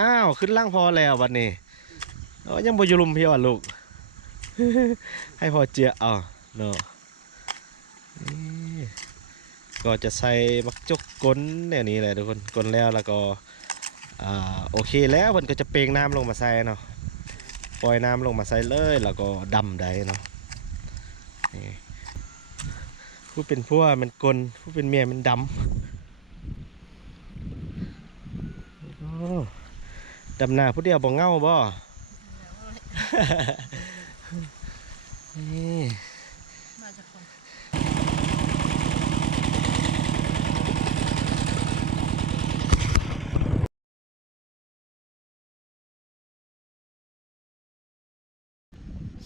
อ้าวขึ้นล่างพอแล้ววันนี้ยังบ่อยู่ลุมเพียวอ่ะลูก ให้พอเจียเอาเนาะนี่ก็จะใส่บักจกก้นแนวนี้แหละทุกคนก้นแล้วก็โอเคแล้วมันก็จะเปล่งน้ำลงมาใส่เนาะปล่อยน้ำลงมาใส่เลยแล้วก็ดำได้เนาะนี่ผู้เป็นผัวมันก้นผู้เป็นเมียมันดำดำหน้าผู้เดียวบ่เงาบ่นี่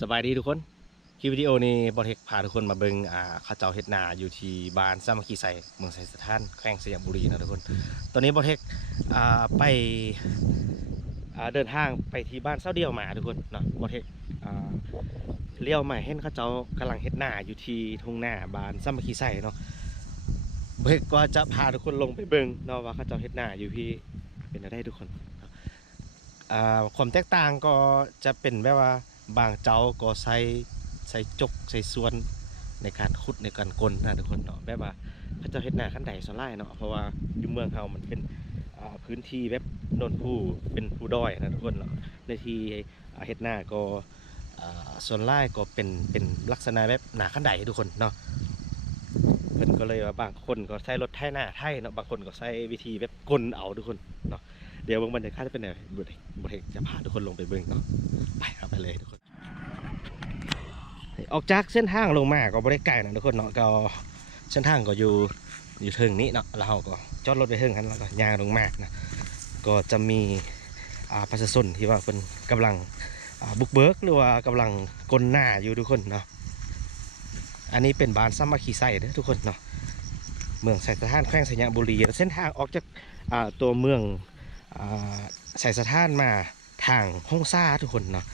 สบายดีทุกคนคลิปวิดีโอนี้บอเทคพาทุกคนมาเบิ่งข้าเจ้าเฮ็ดนาอยู่ที่บ้านสามัคคีไซเมืองไซสถานแขวงสยามบุรีนะทุกคนตอนนี้บอเทคไปเดินทางไปที่บ้านเศร้าเดียวมาทุกคนเนาะบอเทคเลี้ยวมาเห็นข้าเจ้ากำลังเฮ็ดนาอยู่ที่ทุ่งนาบ้านสามัคคีไซเนาะบอเทคก็จะพาทุกคนลงไปเบิ่งเนาะว่าข้าเจ้าเฮ็ดนาอยู่ที่เป็นอะไรทุกคนความแตกต่างก็จะเป็นแบบว่าบางเจ้าก็ใส่จกใส่ส่วนในการขุดในการกลนะทุกคนเนาะแบบว่าเขาจะเฮ็ดนาขั้นใดสไลด์เนาะเพราะว่าอยู่เมืองเรามันเป็นพื้นที่แบบโนนผู้เป็นผู้ด้อยนะทุกคนเนาะในที่เฮ็ดนาก็ส่วนไล่ก็เป็นลักษณะแบบหนาขั้นใดทุกคนเนาะเพิ่นก็เลยว่าบางคนก็ใช้รถไถนาไถเนาะบางคนก็ใช้วิธีแบบกลเอาทุกคนเนาะเดี๋ยวบรรยากาศจะเป็นไงบุตรจะพาทุกคนลงไปเบิ่งเนาะไปเลยทุกคนออกจากเส้นทางลงมาก็บริไกลนะทุกคนเนาะก็เส้นทางก็อยู่เทิงนี้เนาะแล้วเราก็จอดรถไปเทิงกันแล้วก็ย่างลงมานะก็จะมีประชาชนที่ว่าเป็นกำลังบุกเบิกหรือว่ากำลังกลหน้าอยู่ทุกคนเนาะอันนี้เป็นบ้านสามัคคีไซเด้อทุกคนเนาะเมืองไซสถานแขวงสยามบุรีเส้นทางออกจากตัวเมืองไซสถานมาทางห้องซ่าทุกคนเนาะ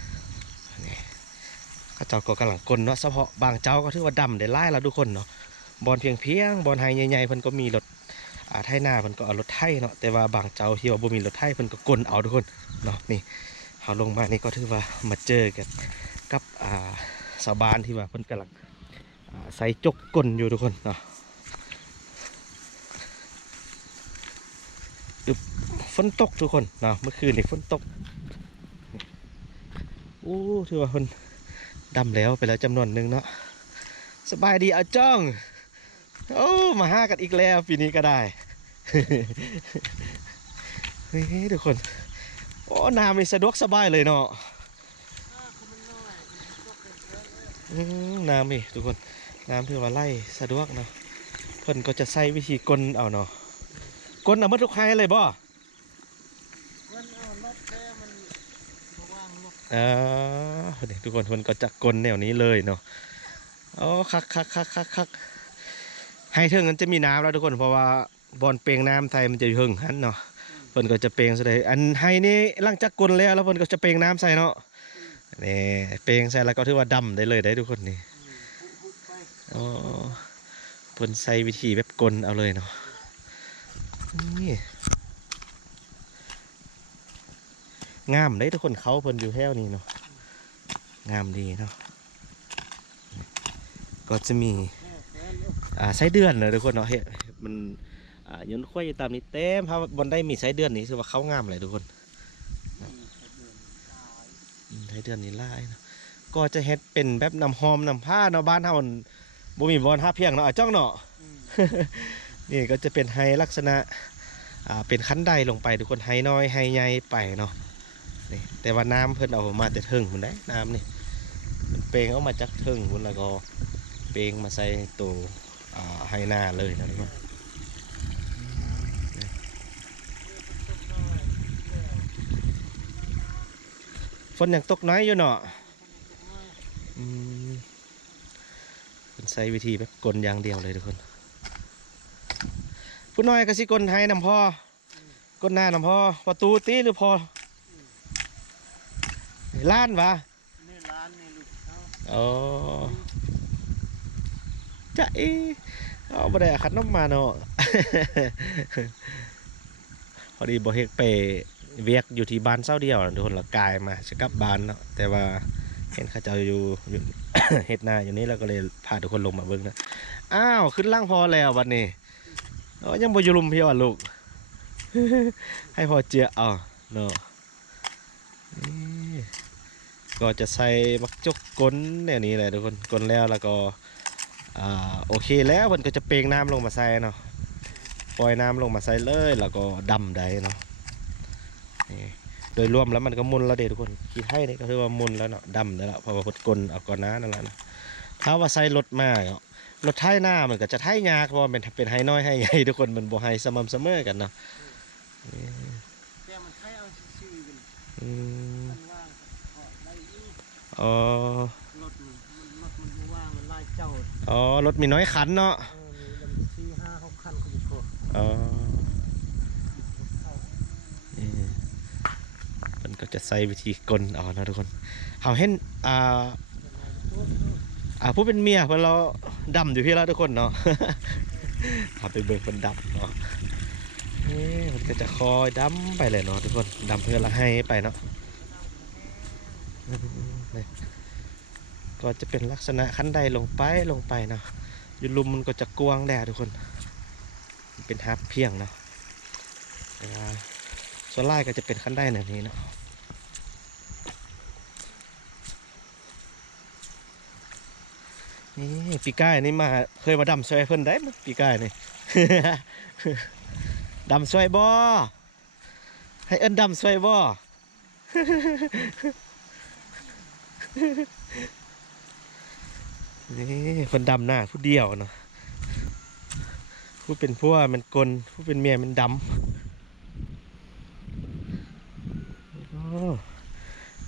ข้าเจ้าก็กำลังกลเนาะเฉพาะบางเจ้าก็ถือว่าดำได้ไล่แล้วทุกคนเนาะบอลเพียงบอลไฮใหญ่ๆเพิ่นก็มีรถไถนาเพิ่นก็เอารถไถเนาะแต่ว่าบางเจ้าที่ว่าบ่มีรถไถเพิ่นก็กลเอาทุกคนเนาะนี่เขาลงมานี่ก็ถือว่ามาเจอกันกับชาวบ้านที่ว่าเพิ่นกำลังใส่จกกลอยู่ทุกคนเนาะฝนตกทุกคนเนาะเมื่อคืนนี่ฝนตกโอ้ถือว่าเพิ่นดำแล้วไปแล้วจำนวนหนึ่งเนาะสบายดีอาจ้องโอ้มาหากันอีกแล้วปีนี้ก็ได้ นี่ทุกคนโอ้น้ำมีสะดวกสบายเลยเนาะน้ำนี่ทุกคนน้ำถือว่าไล่สะดวกเนาะเพิ่นก็จะใส่วิธีกลเอาเนาะกลเอาเมื่อทุกใครเลยบ่ทุกคนเพิ่นก็จะกลแนวนี้เลยเนาะอ๋อคักให้เทิงนั้นจะมีน้ำแล้วทุกคนเพราะว่าบอลเปลงน้ำไทยมันจะอยู่เทิงหันเนาะเพิ่นก็จะเปลงใส่อันให้นี่หลังจากกลแล้วเพิ่นก็จะเปลงน้ำใส่เนาะนี่เปลงใส่แล้วก็ถือว่าดำได้เลยได้ทุกคนนี่อ๋อเพิ่นใส่วิธีแบบกลเอาเลยเนาะนี่งามได้ทุกคนเขาเพิ่นอยู่แถวนี้เนาะงามดีเนาะก็จะมีไส้เดือนเลยทุกคนเนาะเฮ้ยมันยืนควายอยู่ตามนี้เต็มถ้าบนได้มีไส้เดือนนี้คือว่าเขางามเลยทุกคนไส้เดือนนี้ไล่ก็จะเฮ็ดเป็นแบบน้ำหอมน้ำผ้าเนาะบ้านเฮาบ่มีบอลห้าเพียงเนาะจ้องเนาะ นี่ก็จะเป็นไฮลักษณะเป็นขั้นใดลงไปทุกคนไฮน้อยไฮใหญ่ไปเนาะนี่แต่ว่าน้ำเพิ่นเอามาแต่เทิงมันได้น้ำนี่เปลงเอามาจากเทิงมันแล้วก็เปลงมาใส่ตัวไฮนาเลยนะทุกคนฝนยังตกน้อยอยู่เนาะเป็นใช้วิธีแบบกลอย่างเดียวเลยทุกคนผู้น้อยก็สิกลไทยนำพ่อกลหน้านำพ่อประตูตีหรือพอล้านวะนี่ล้านนี่ลูกอ๋อจะเอาไปได้ขัดน้ำมาเนาะ พอดีบอเฮกไป เวียกอยู่ที่บ้านเศร้าเดียวทุกคนละกายมาจะกลับบ้านเนาะแต่ว่าเห็นเขาเจ้าอยู่ เฮ็ดนาอยู่นี่เราก็เลยพาทุกคนลงมาเบิ่งนะอ้าวขึ้นล่างพอแล้ววันนี้ยังบ่อยู่ลุมเพียวอ่ะลูก ให้พอเจียเอาเนาะนี่ก็จะใส่มักจกก้นเนี่ยนี้แหละทุกคนก้นแล้วก็โอเคแล้วมันก็จะเปล่งน้ำลงมาใส่เนาะปล่อยน้ำลงมาใส่เลยแล้วก็ดำได้เนาะโดยรวมแล้วมันก็มุนแล้วเด็ทุกคนขี้ไห้นี่ก็คือว่ามุนแล้วเนาะดำแล้วเพราะว่าพดก้นเอาก่อนน้านั่นแหละนะถ้าว่าใส่รถมารถไถหน้ามันก็จะไถยากเพราะเป็นไฮน้อยไฮใหญ่ทุกคนมันบ่ไฮสม่ำเสมอกันเนาะแต่มันใช้เอาซื่อๆกัน มันว่างขอได้อีก อ๋อ รถมันว่างมันไล่เจ้าร ถมีน้อยคันเนาะมีลำ4 5 6คันเขาอยู่พออ๋อมันก็จะใส่วิธีกลเอานะทุกคนเขาเห็นผู้เป็นเมียเพื่อนเราดำอยู่พี่แล้วทุกคนเนาะ พาไปเบิกคนดำเนาะมันก็จะคอยดำไปเลยเนาะทุกคนดำเพื่อละให้ไปเนาะก็จะเป็นลักษณะขั้นใดลงไปเนาะยูลุมมันก็จะกว้างแดดทุกคนเป็นฮับเพียงเนาะส่วนไล่ก็จะเป็นขั้นใดแบบนี้เนาะนี่ปีก้ายนี่มาเคยมาดำซอยเพิ่นได้มั้ยปีก้ายนี่ ดำซอยบ่ให้เอิ้นดำซอยบ่ นี่คนดำหน้าผู้เดียวเนาะผู้เป็นผัวมันกลผู้เป็นเมียมันดำ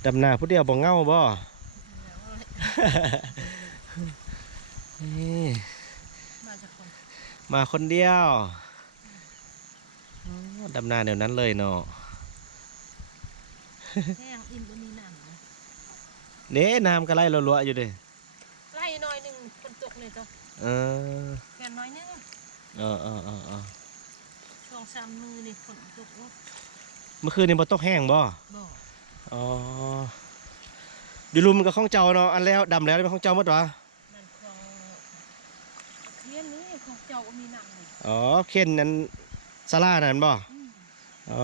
ดำหน้าผู้เดียวบ่เงาบ่ นี่มาคนเดียวดำนาเดี๋ยวนั้นเลยเนาะแห้งอิ่มบ่มีน้ำนะ เน่น้ำก็ไล่รัวๆอยู่เด้ ไล่น้อยหนึ่งฝนตกเลยจ้ะแค่น้อยหนึงช่วง3 มื้อนี่ฝนตกเมื่อคืนนี่บ่ตกแห้งบ่บ่อ๋ออยู่ลุมกับข้องเจ้าเนาะอันแล้วดำแล้วเป็นข้องเจ้าหมดวะนั่นของเพี้ยนนี้ของเจ้าก็มีน้ำนี่อ๋อเข็นนั้นศาลานั่นบ่อ๋อ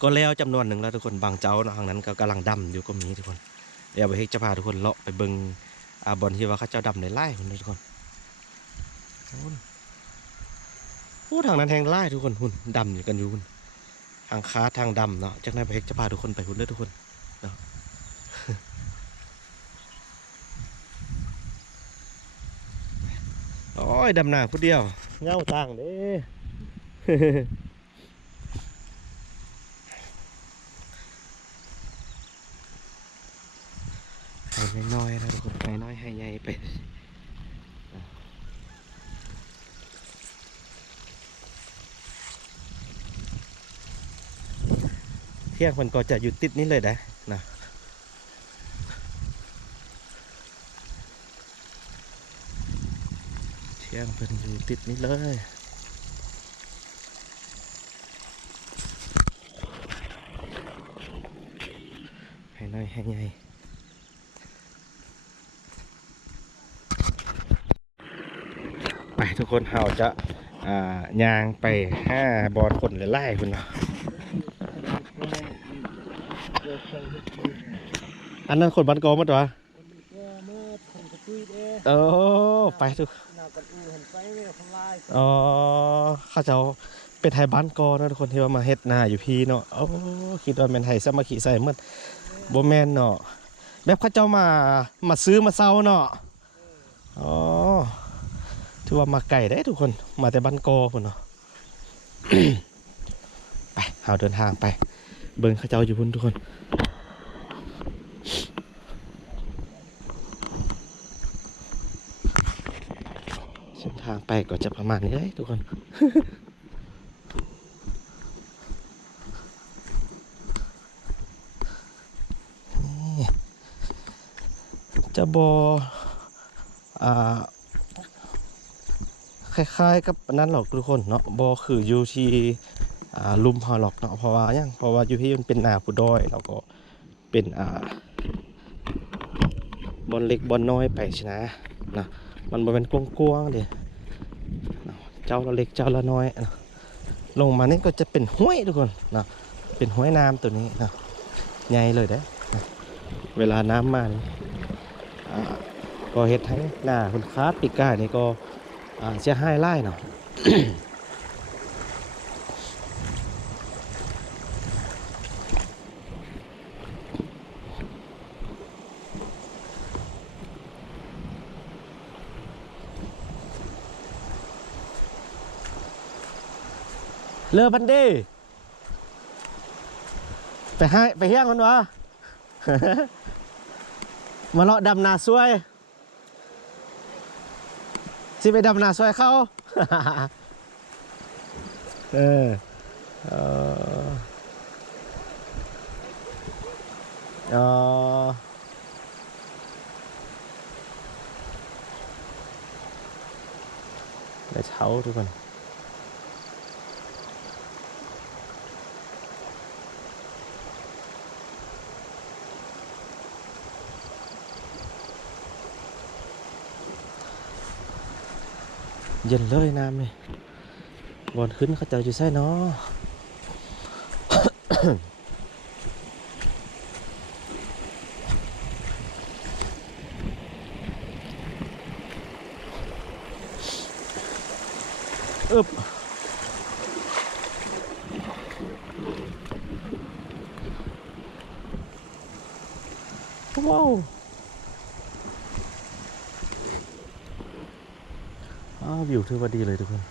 ก็แล้วจำนวนหนึ่งแล้วทุกคนบางเจ้าทางนั้นก็กำลังดำอยู่ก็มีทุกคนเดี๋ยวไปให้จะพาทุกคนเลาะไปเบิ่งบอลที่ว่าเขาเจ้าดำในไร่คนทุกคนพูดทางนั้นแทงไร่ทุกคนหุ่นดำอยู่กันอยู่หุ่นทางค้าทางดำเนาะจากนั้นไปให้จะพาทุกคนไปหุ่นด้วยทุกคนเนาะโอ้ยดำหน้าผู้เดียวเงาต่างเด้ ให้น้อยๆนะทุกคนให้น้อยให้ใหญ่ไปเที่ยงมันก็จะอยู่ติดนี้เลยนะเที่ยงเป็นอยู่ติดนี้เลยให้น้อยให้ใหญ่ไปทุกคนเราจะยางไป5 บอลคนเลยไล่คุณเนาะอันนั้นคนบ้านกอมัดวะไปทุกอ๋อข้าเจ้าเป็นไทยบ้านกอนะทุกคนที่ว่ามาเฮ็ดนาอยู่พี่เนาะโอ้คิดว่าเป็นไทยสมัครใส่เมื่อโบแมนเนาะแบบข้าเจ้ามาซื้อมาเซาเนาะอ๋อถือว่ามาไก่ได้ทุกคนมาแต่บ้านกอพุ่นเนาะ ไปเอาเดินทางไปเบิ่งข้าเจ้าอยู่พุ่นทุกคนเส้นทางไปก็จะประมาณนี้เลยทุกคน จะบอ คล้ายๆกับอันนั้นหรอกทุกคนเนาะบ่คืออยู่ที่ลุมเฮาหรอกเนาะเพราะว่าหยังเพราะว่าอยู่ที่มันเป็นนาผู้ดอยแล้วก็เป็นบอนเล็กบอนน้อยไปชนะนะมันบ่เป็นกว้างๆเด้เนาะเจ้าละเล็กเจ้าละน้อยเนาะลงมานี่ก็จะเป็นห้วยทุกคนเนาะเป็นห้วยน้ำตัวนี้เนาะใหญ่เลยเด้นะเวลาน้ำมานี่ก็เฮ็ดให้หน้าคุณคาดปีก้านี่ก็เสียหายหลายเนาะ เลอบันดีไปเฮี้ยงมันวะ มาเลาะดำนาซวยสิไปดำนาซวยเขา เออได้เช้าทุกคนเย็นเลยน้ำนี่บอลขึ้นเขาเจ้าอยู่ใส่เนาะ อึบว้าววิวถือว่าดีเลยทุกคน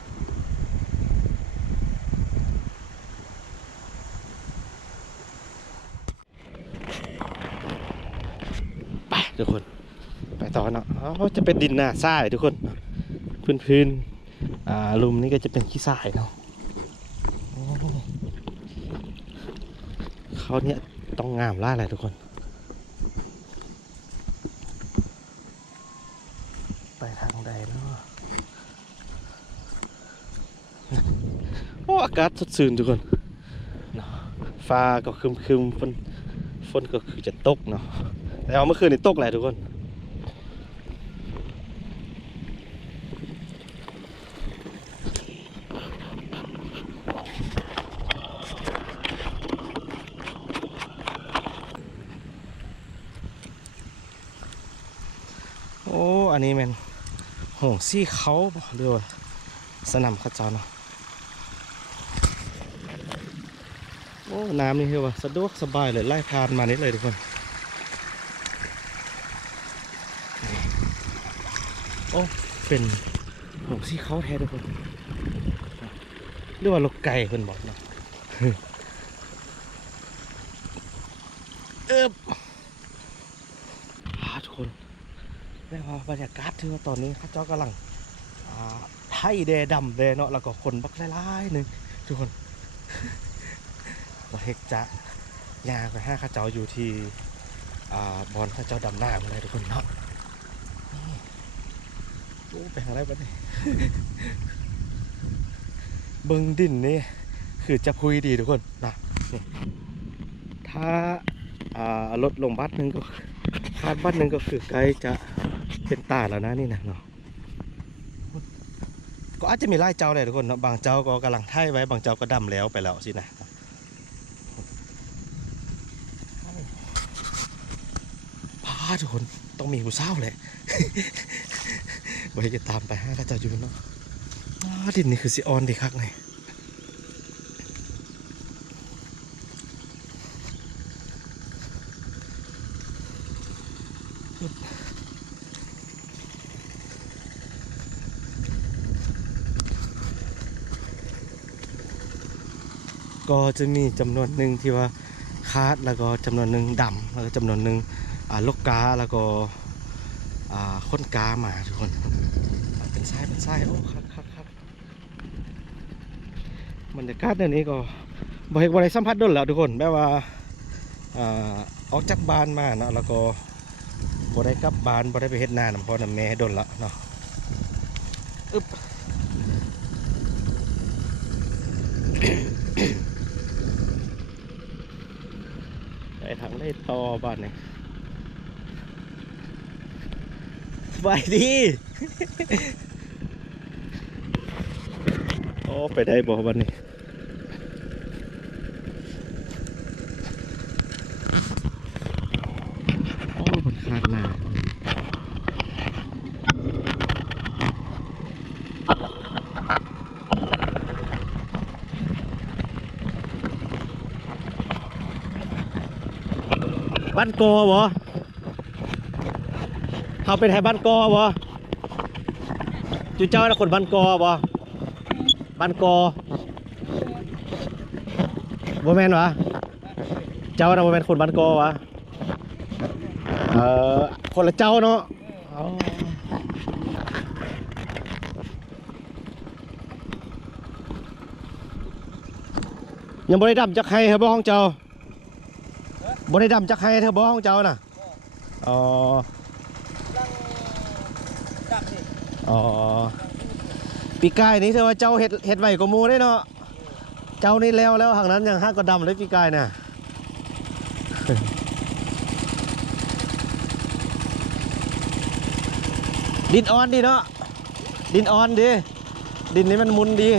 ไปทุกคนไปต่อเนาะจะเป็นดินหน้าทรายทุกคนพื้นลุมนี่ก็จะเป็นขี้ทรายเนาะเขาเนี่ยต้องงามล่าอะไรทุกคนไปทางใดเนาะโอ้อากาศสดชื่นทุกคนเนาะฟ้าก็ครึมฝนก็คือจะตกเนาะแต่เมื่อคืนนี่ตกแหละทุกคนโอ้อันนี้มันโหซี่เขาเรียกว่าสนามข้าเจ้าเนาะโอ้น้ำนี่คือว่าสะดวกสบายเลยไล่พานมานิดเลยทุกคนโอ้เป็นโหซี่เขาแท้ทุกคนเรียกว่าลูกไก่เพิ่นบอกเนาะทุกคนได้ว่าบรรยากาศที่ว่าตอนนี้ข้าเจ้ากำลังไทยแดดำแดเนาะแล้วก็คนบักหลายๆหนึ่งทุกคน เราเฮกจะยางไป5ข้าเจ้าอยู่ที่บอลข้าเจ้าดำหน้าเลยทุกคนเนาะโอ้ไปหาอะไรบ้างเนี่ย เบิ้งดินนี่คือจะพุยดีทุกคนนะนี่ถ้ารถลงบัสหนึ่งก็คาดบัสหนึ่งก็คือใกล้จะเป็นตาแล้วนะนี่นะเนาะก็อาจจะมีไล่เจ้าเลยทุกคนเนาะบางเจ้าก็กำลังไถ่ไว้บางเจ้าก็ดำแล้วไปแล้วสินะพาทุกคนต้องมีหูเศร้าเลย ไว้จะตามไป5ข้าเจ้าอยู่เนาะดินนี่คือซีออนดีคักเลยก็จะมีจำนวนหนึ่งที่ว่าคาดแล้วก็จำนวนหนึ่งดำแล้วก็จำนวนหนึ่งลกกาแล้วก็ค้นกามาทุกคนเป็นไส้โอ้ครับบรรยากาศในนี้ก็บ่เห็นอะไรสัมผัสด้นแล้วทุกคนแบบว่าออกจากบ้านมาเนาะแล้วก็บ่ได้กลับบ้านบ่ได้ไปเฮ็ดนาน้ำพ่อน้ำแม่ด้นละเนาะอึ๊บ ได้ถังได้ต่อบ้านเนี่ยสบายดีโอ้ไปได้บ่บ้านนี้โอ้มันขาดหน้าบ้านกอบ่เขาไปไทยบ้านกอบ่จุเจ้าน่ะคนบ้านกอบ่บ้านกอบ่แม่นวะเจ้าน่ะบ่แม่นคนบ้านกอวะคนละเจ้าเนาะอ๋อยังบ่ได้ดำจักใครเธอบ่ห้องเจ้าบ่ได้ดำจักใครเธอบ่ห้องเจ้าน่ะอ๋อ ดับนี่ อ๋อปีกายนี่เธอว่าเจ้าเห็ดไว้ก็มูได้เนาะเจ้านี่แล้วหางนั้นยังห้าก็ดำเลยปีกายน่ะ ดินอ่อนดีเนาะดินอ่อนดีดินนี้มันมุนดี